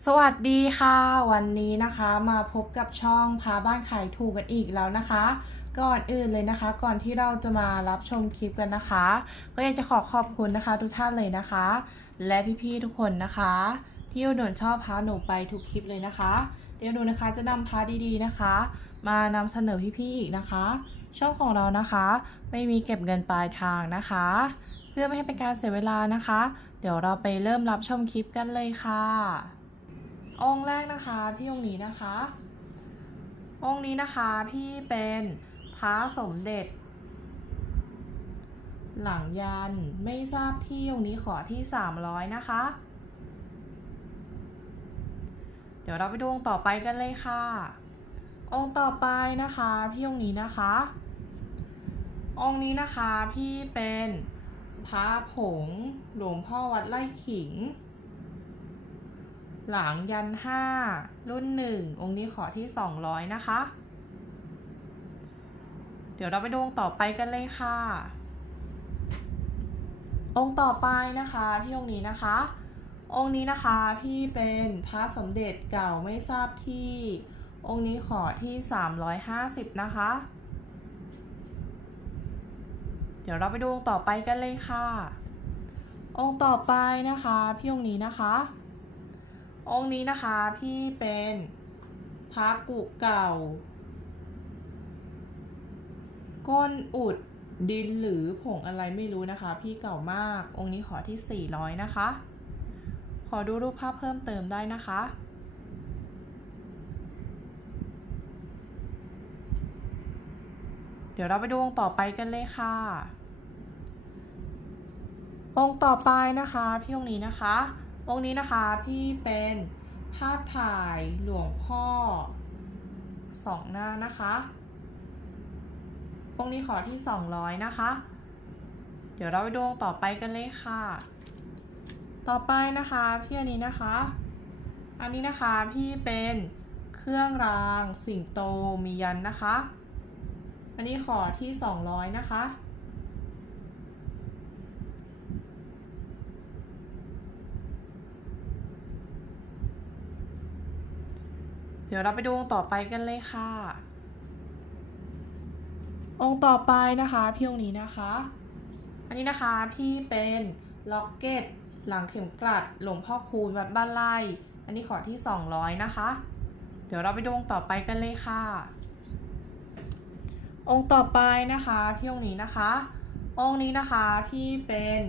สวัสดีค่ะ วันนี้นะคะมาพบกับช่องพาบ้านขายถูกกันอีกแล้วนะคะ ก่อนอื่นเลยนะคะ ก่อนที่เราจะมารับชมคลิปกันนะคะ ก็อยากจะขอขอบคุณนะคะ ทุกท่านเลยนะคะ และพี่ๆทุกคนนะคะ ที่อุดหนุนชอบพาหนูไปทุกคลิปเลยนะคะ เดี๋ยวหนูนะคะจะนำพาดีๆนะคะ มานำเสนอพี่ๆอีกนะคะ ช่องของเรานะคะ ไม่มีเก็บเงินปลายทางนะคะ เพื่อไม่ให้เป็นการเสียเวลานะคะ เดี๋ยวเราไปเริ่มรับชมคลิปกันเลยค่ะ องค์แรกนะคะ พี่องค์นี้นะคะ องค์นี้นะคะพี่เป็นพระสมเด็จ หลังยันไม่ทราบที่องค์นี้ขอที่ 300 นะคะ เดี๋ยวเราไปดูองค์ต่อไปกันเลยค่ะ องค์ต่อไปนะคะ พี่องค์นี้นะคะ องค์นี้นะคะพี่เป็นพระผงหลวงพ่อวัดไร่ขิง หลังยันห้ารุ่นหนึ่งองค์นี้ขอที่200นะคะ เดี๋ยวเราไปดูองค์ต่อไปกันเลยค่ะ องค์ต่อไปนะคะพี่องค์นี้นะคะ องค์นี้นะคะพี่เป็นพระสมเด็จเก่าไม่ทราบที่ องค์นี้ขอที่350นะคะ เดี๋ยวเราไปดูองค์ต่อไปกันเลยค่ะ องค์ต่อไปนะคะพี่องค์นี้นะคะ องค์นี้นะคะพี่เป็นพระกุเก่า ก้นอุดดินหรือผงอะไรไม่รู้นะคะ พี่เก่ามาก องค์นี้ขอที่ 400 นะคะ ขอดูรูปภาพเพิ่มเติมได้นะคะ เดี๋ยวเราไปดูองค์ต่อไปกันเลยค่ะ องค์ต่อไปนะคะ พี่องค์นี้นะคะ องค์นี้นะคะพี่เป็นภาพถ่ายหลวงพ่อสองหน้านะคะองค์นี้ขอที่ 200 นะคะ เดี๋ยวเราไปดูองค์ต่อไปกันเลยค่ะ ต่อไปนะคะพี่อันนี้นะคะ อันนี้นะคะพี่เป็นเครื่องรางสิงโตมียันนะคะ อันนี้ขอที่ 200 นะคะ ดี๋ยวเราไปดูองค์ต่อไปกันเลยค่ะ องค์ต่อไปนะคะพี่องค์นี้นะคะ อันนี้นะคะพี่เป็นล็อกเก็ตหลังเข็มกลัดหลวงพ่อคูณวัดบ้านไร่อันนี้ขอที่ 200 นะคะ เดี๋ยวเราไปดูองค์ต่อไปกันเลยค่ะ องค์ต่อไปนะคะพี่องค์นี้นะคะ องค์นี้นะคะพี่เป็น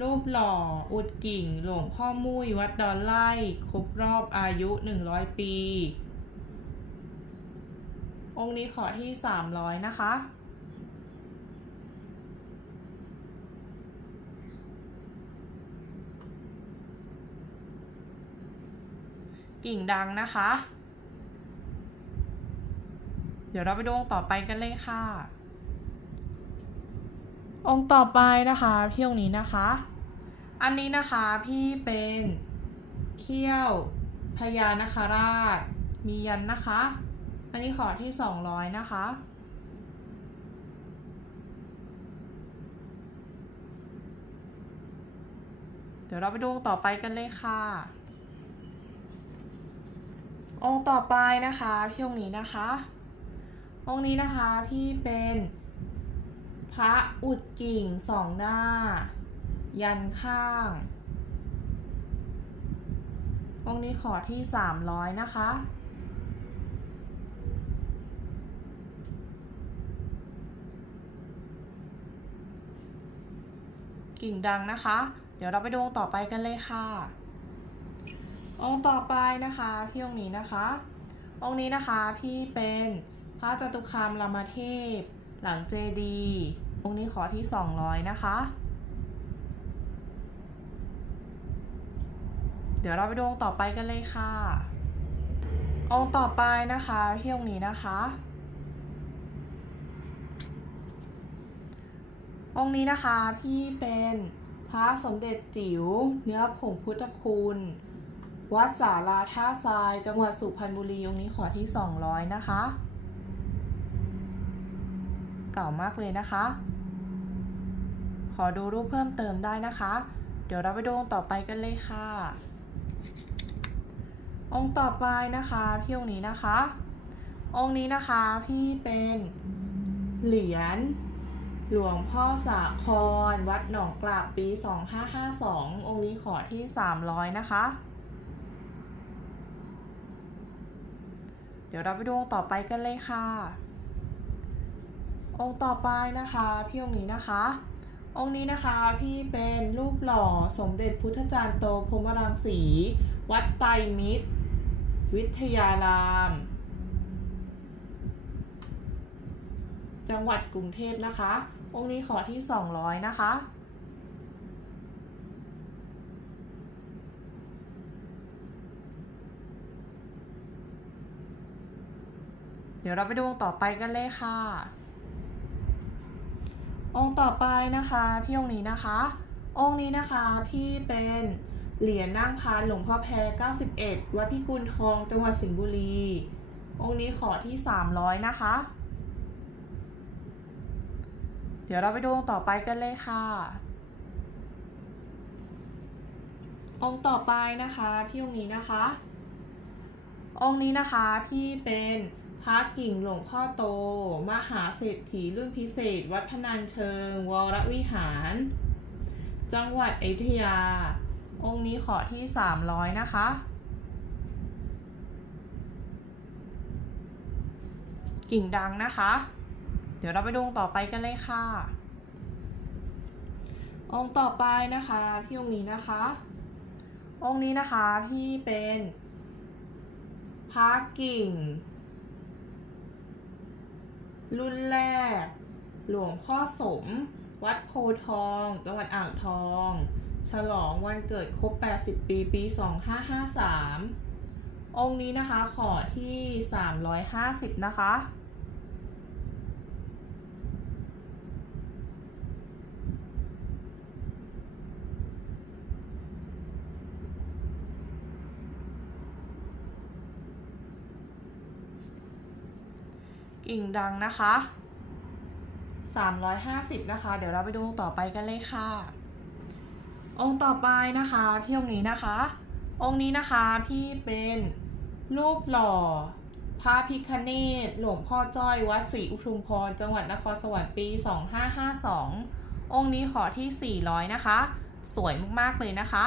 รูปหล่ออุดกิ่ง หลวงพ่อมุ้ยวัดดอนไร่ครบรอบอายุ 100 ปี องค์นี้ขอที่ 300 นะคะ กิ่งดังนะคะ เดี๋ยวเราไปดูองค์ต่อไปกันเลยค่ะ องค์ต่อไปนะคะพี่องค์นี้นะคะ อันนี้นะคะพี่เป็นเขี้ยวพญานคราช มียันนะคะ อันนี้ขอที่200นะคะ เดี๋ยวเราไปดูองค์ต่อไปกันเลยค่ะองค์ต่อไปนะคะพี่องค์นี้นะคะ องค์นี้นะคะพี่เป็นพระอุดกิ่งสองหน้า ยันข้าง องค์นี้ขอที่300นะคะ กิ่งดังนะคะ เดี๋ยวเราไปดูองค์ต่อไปกันเลยค่ะ องค์ต่อไปนะคะพี่องค์นี้นะคะ องค์นี้นะคะพี่เป็นพระจตุคามรามเทพ หลังเจดีองค์นี้ขอที่ 200 นะคะ เดี๋ยวเราไปดูองค์ต่อไปกันเลยค่ะ องค์ต่อไปนะคะพี่องค์นี้นะคะ องค์นี้นะคะพี่เป็นพระสมเด็จจิ๋วเนื้อผงพุทธคุณวัดสาราท่าทราย จังหวัดสุพรรณบุรีองค์นี้ขอที่ 200 นะคะ เก่ามากเลยนะคะ ขอดูรูปเพิ่มเติมได้นะคะ เดี๋ยวเราไปดูองค์ต่อไปกันเลยค่ะ องค์ต่อไปนะคะพี่องค์นี้นะคะ องค์นี้นะคะพี่เป็นเหรียญ หลวงพ่อสาคร วัดหนองกลาบปี 2552 องค์นี้ขอที่ 300 นะคะ เดี๋ยวเราไปดูองค์ต่อไปกันเลยค่ะ องค์ต่อไปนะคะพี่องค์นี้นะคะ องค์นี้นะคะพี่เป็นรูปหล่อสมเด็จพุทธจารย์โตพรหมรังสี วัดไตรมิตร วิทยารามจังหวัดกรุงเทพนะคะ องค์นี้ขอที่ 200 นะคะ เดี๋ยวเราไปดูองค์ต่อไปกันเลยค่ะ องค์ต่อไปนะคะพี่องค์นี้นะคะ องค์นี้นะคะพี่เป็นเหรียญนั่งพานหลวงพ่อแพร91 วัดพิกุลทองจังหวัดสิงห์บุรี องค์นี้ขอที่ 300 นะคะ เดี๋ยวเราไปดูองค์ต่อไปกันเลยค่ะ องค์ต่อไปนะคะพี่องค์นี้นะคะ องค์นี้นะคะพี่เป็นพระกิ่งหลวงพ่อโต มหาเศรษฐีรุ่นพิเศษ วัดพนัญเชิง วรวิหาร จังหวัดอยุธยา องค์นี้ขอที่ 300 นะคะกิ่งดังนะคะ เดี๋ยวเราไปดูองค์ต่อไปกันเลยค่ะ องค์ต่อไปนะคะพี่องค์นี้นะคะ องค์นี้นะคะพี่เป็นพระกิ่ง รุ่นแรก หลวงพ่อสม วัดโพทองจังหวัดอ่างทอง ฉลองวันเกิดครบ 80 ปี ปี 2553 องค์นี้นะคะขอที่ 350 นะคะ กิ่งดังนะคะ 350 นะคะ เดี๋ยวเราไปดูองค์ต่อไปกันเลยค่ะ องค์ต่อไปนะคะพี่องค์นี้นะคะ องค์นี้นะคะพี่เป็นรูปหล่อพระพิคเนตหลวงพ่อจ้อยวัดศรีอุทุมพร จังหวัดนครสวรรค์ปี 2552 องค์นี้ขอที่ 400 นะคะ สวยมากๆเลยนะคะ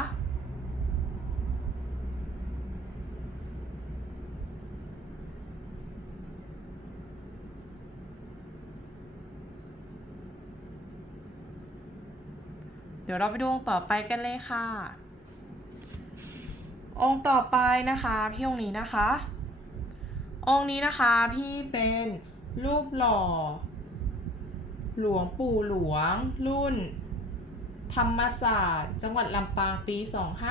ดี๋ยวเราไปดูองค์ต่อไปกันเลยค่ะ องค์ต่อไปนะคะพี่องค์นี้นะคะ องค์นี้นะคะพี่เป็นรูปหล่อ หลวงปู่หลวง รุ่น ธรรมศาสตร์ จังหวัดลำปางปี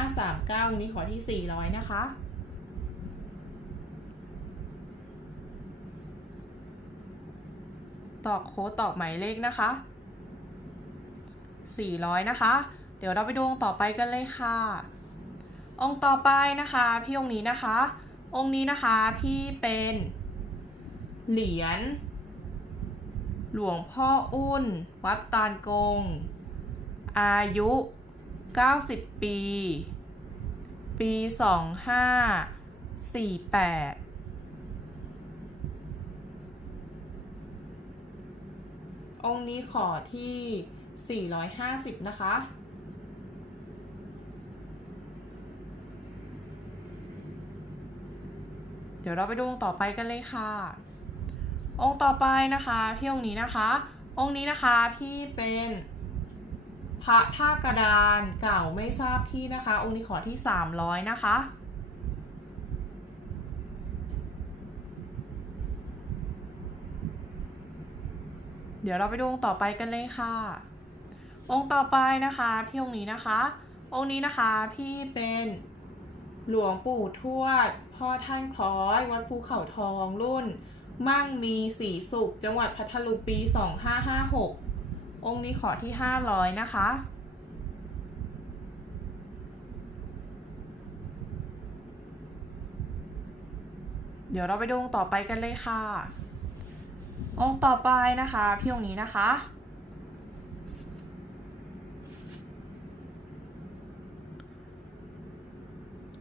2539วันนี้ขอที่ 400 นะคะตอกโค้ดตอกหมายเลขนะคะ 400 นะคะ เดี๋ยวเราไปดูองค์ต่อไปกันเลยค่ะ องค์ต่อไปนะคะพี่องค์นี้นะคะ องค์นี้นะคะพี่เป็นเหรียญหลวงพ่ออุ้น วัดตาลกง อายุ 90 ปี ปี 2548องค์นี้ขอที่ 450 นะคะ เดี๋ยวเราไปดูองค์ต่อไปกันเลยค่ะ องค์ต่อไปนะคะพี่องค์นี้นะคะ องค์นี้นะคะพี่เป็นพระท่ากระดานเก่าไม่ทราบที่นะคะ องค์นี้ขอที่ 300 นะคะเดี๋ยวเราไปดูองค์ต่อไปกันเลยค่ะ องค์ต่อไปนะคะพี่องค์นี้นะคะ องค์นี้นะคะพี่เป็นหลวงปู่ทวด พ่อท่านคล้อย วัดภูเขาทองรุ่น มั่งมีสีสุข จังหวัดพัทลุงปี 2556 องค์นี้ขอที่ 500 นะคะเดี๋ยวเราไปดูองค์ต่อไปกันเลยค่ะ องค์ต่อไปนะคะ พี่องค์นี้นะคะ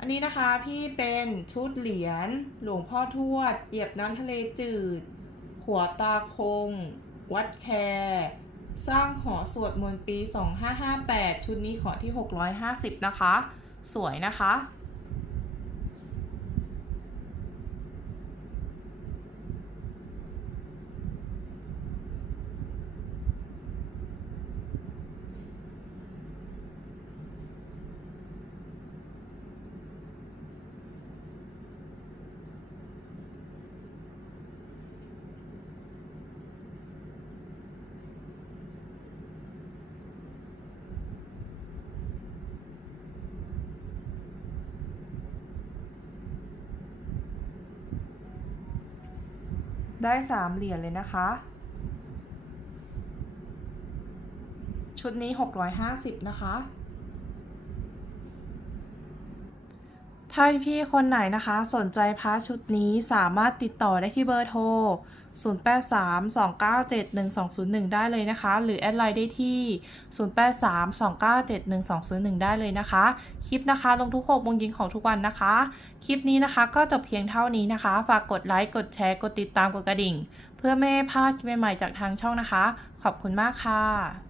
นนนี้นะคะพี่เป็นชุดเหรียญหลวงพ่อทวดเหยียบน้ำทะเลจืด หัวตาคง วัดแคสร้างหอสวดมนต์ปี 2558 ชุดนี้ขอที่ 650 นะคะ สวยนะคะ ได้สามเหรียญเลยนะคะ ชุดนี้หกร้อยห้าสิบนะคะ ถ้าพี่คนไหนนะคะ สนใจพระชุดนี้สามารถติดต่อได้ที่เบอร์โทร 0832971201 ได้เลยนะคะ หรือแอดไลน์ได้ที่ 0832971201 ได้เลยนะคะ คลิปนะคะลงทุก6โมงเย็นของทุกวันนะคะ คลิปนี้นะคะก็จบเพียงเท่านี้นะคะ ฝากกดไลค์ กดแชร์ กดติดตาม กดกระดิ่ง เพื่อไม่ให้พลาดคลิปใหม่ๆจากทางช่องนะคะ ขอบคุณมากค่ะ